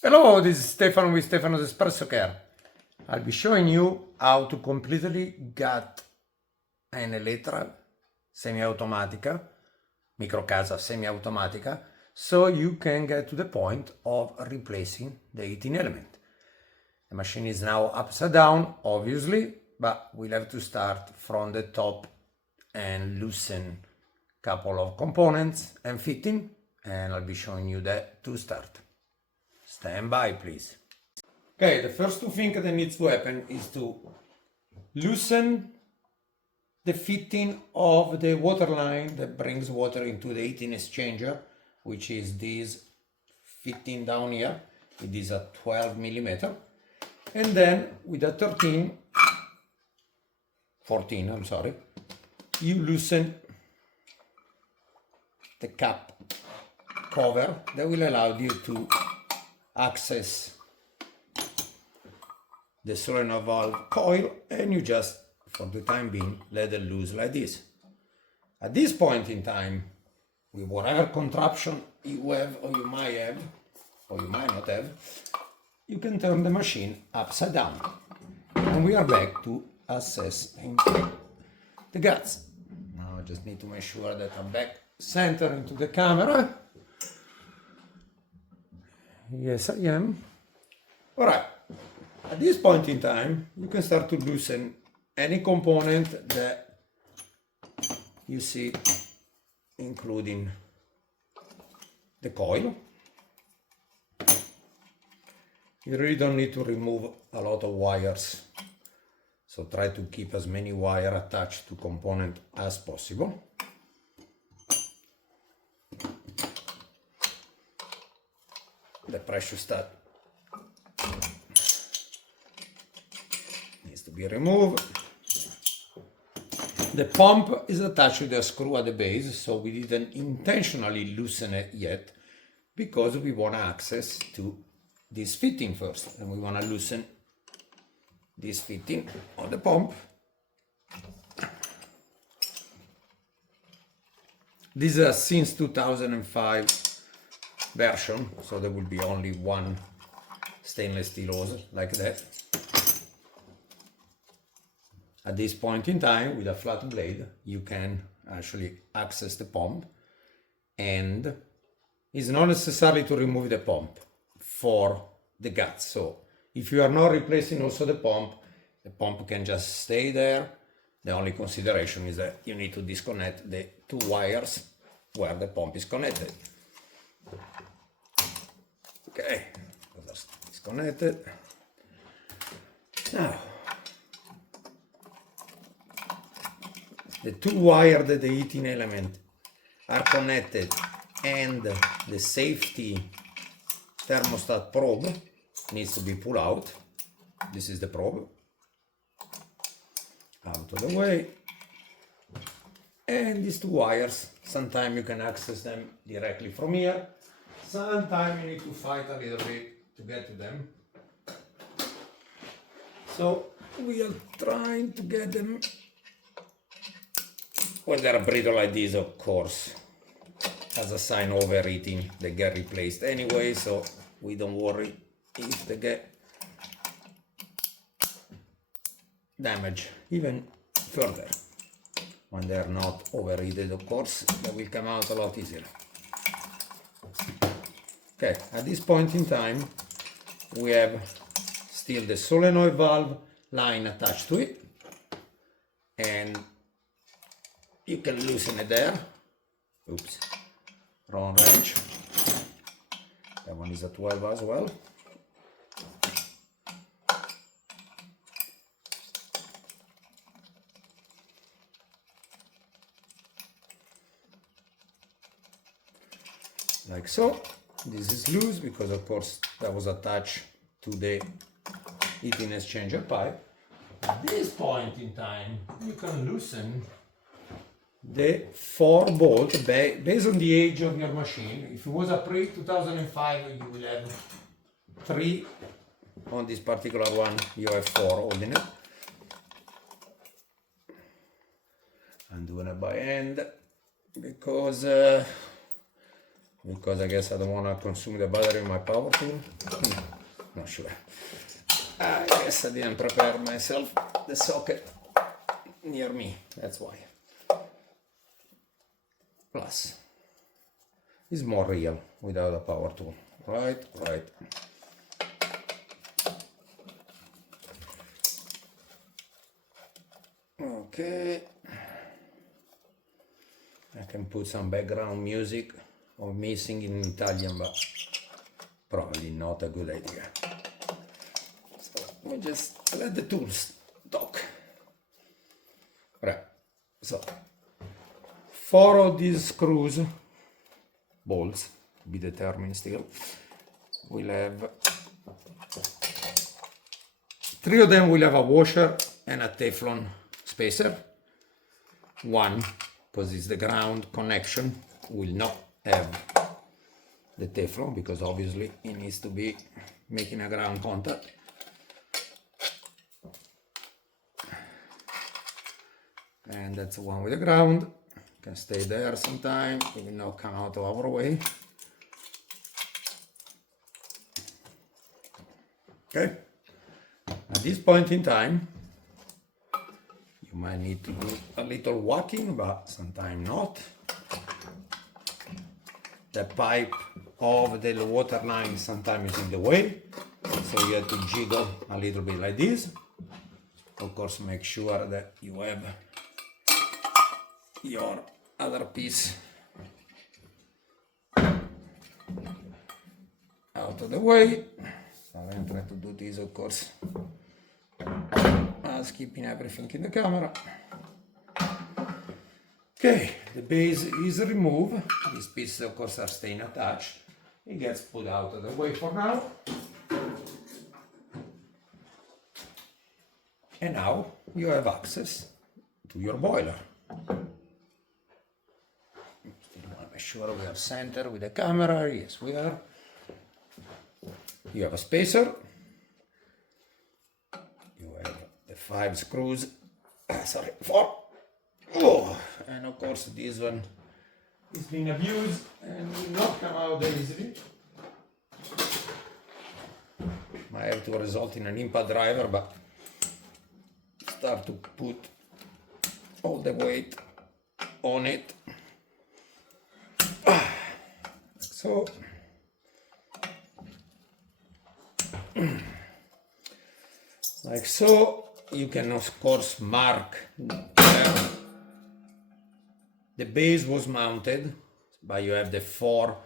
Hello, this is Stefano with Stefano's Espresso Care. I'll be showing you how to completely gut an Elektra Semiautomatica, Microcasa Semiautomatica, so you can get to the point of replacing the heating element. The machine is now upside down, obviously, but we'll have to start from the top and loosen a couple of components and fitting, and I'll be showing you that to start. Stand by, please. Okay, the first two things that needs to happen is to loosen the fitting of the water line that brings water into the heating exchanger, which is this fitting down here. It is a 12 millimeter. And then with a 14, you loosen the cap cover that will allow you to access the solenoid valve coil, and you just, for the time being, let it loose like this. At this point in time, with whatever contraption you have or you might have or you might not have, you can turn the machine upside down, and we are back to assessing the guts. Now I just need to make sure that I'm back center into the camera. Yes, I am. All right. At this point in time, you can start to loosen any component that you see, including the coil. You really don't need to remove a lot of wires, so try to keep as many wires attached to component as possible. The pressure stud needs to be removed. The pump is attached with a screw at the base, so we didn't intentionally loosen it yet because we want access to this fitting first, and we want to loosen this fitting on the pump. This is a since 2005 version, so there will be only one stainless steel hose like that. At this point in time, with a flat blade, you can actually access the pump, and it's not necessary to remove the pump for the guts. So if you are not replacing also the pump can just stay there. The only consideration is that you need to disconnect the two wires where the pump is connected. Okay, that's disconnected. Now, the two wires that the heating element are connected and the safety thermostat probe needs to be pulled out. This is the probe. Out of the way. And these two wires, sometimes you can access them directly from here. Sometimes you need to fight a little bit to get to them. So we are trying to get them. When they're brittle like this, of course, as a sign of overheating, they get replaced anyway, so we don't worry if they get damaged even further. When they're not overheated, of course, they will come out a lot easier. Okay, at this point in time, we have still the solenoid valve line attached to it, and you can loosen it there. Oops, wrong wrench. That one is a 12 as well. Like so. This is loose because of course that was attached to the heating exchanger pipe. At this point in time, you can loosen the 4 bolt based on the age of your machine. If it was a pre-2005, you will have 3. On this particular one, you have 4 holding it. I'm doing it by hand because because I guess I don't want to consume the battery of my power tool. Not sure. I guess I didn't prepare myself the socket near me, that's why. Plus, it's more real without a power tool. Right. Okay. I can put some background music of me singing in Italian, but probably not a good idea. So we just let the tools talk. Right. So 4 of these screws, bolts, to be determined still, will have 3 of them will have a washer and a Teflon spacer. 1, because it's the ground connection, will not have the Teflon because obviously it needs to be making a ground contact. And that's the one with the ground. Can stay there sometime, it will not come out of our way. Okay, at this point in time, you might need to do a little walking, but sometimes not. The pipe of the water line sometimes is in the way, so you have to jiggle a little bit like this. Of course, make sure that you have your other piece out of the way. So I'm trying to do this, of course, as keeping everything in the camera. Okay, the base is removed. These pieces, of course, are staying attached. It gets put out of the way for now. And now you have access to your boiler. Still want to make sure we are centered with the camera. Yes, we are. You have a spacer. You have the 5 screws. 4. Oh, and of course this one is being abused and will not come out easily. Might have to result in an impact driver, but start to put all the weight on it. So like so, you can of course mark the base was mounted, but you have the 4.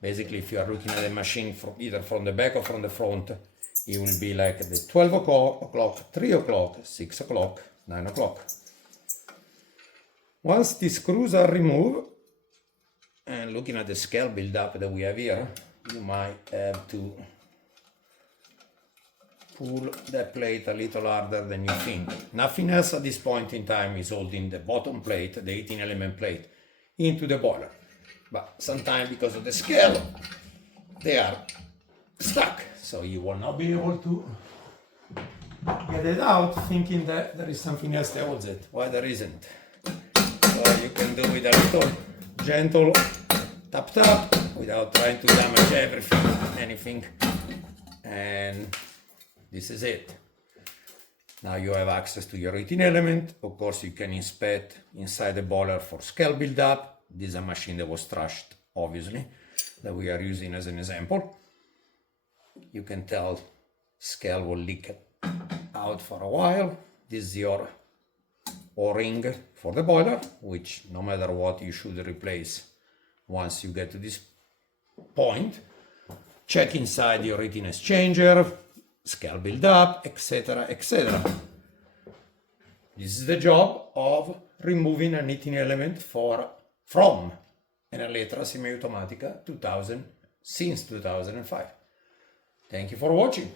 Basically, if you are looking at the machine from either from the back or from the front, it will be like the 12 o'clock, 3 o'clock, 6 o'clock, 9 o'clock. Once the screws are removed, and looking at the scale build-up that we have here, you might have to pull that plate a little harder than you think. Nothing else at this point in time is holding the bottom plate, the 18 element plate, into the boiler. But sometimes because of the scale, they are stuck. So you will not be able to get it out thinking that there is something else that holds it. Well, there isn't. So you can do it a little gentle tap without trying to damage anything. And this is it. Now you have access to your 18 element. Of course, you can inspect inside the boiler for scale build-up. This is a machine that was trashed, obviously, that we are using as an example. You can tell scale will leak out for a while. This is your O-ring for the boiler, which no matter what you should replace once you get to this point. Check inside your heat exchanger, scale build up, etc., etc. This is the job of removing a heating element from an Elektra Semiautomatica since 2005. Thank you for watching.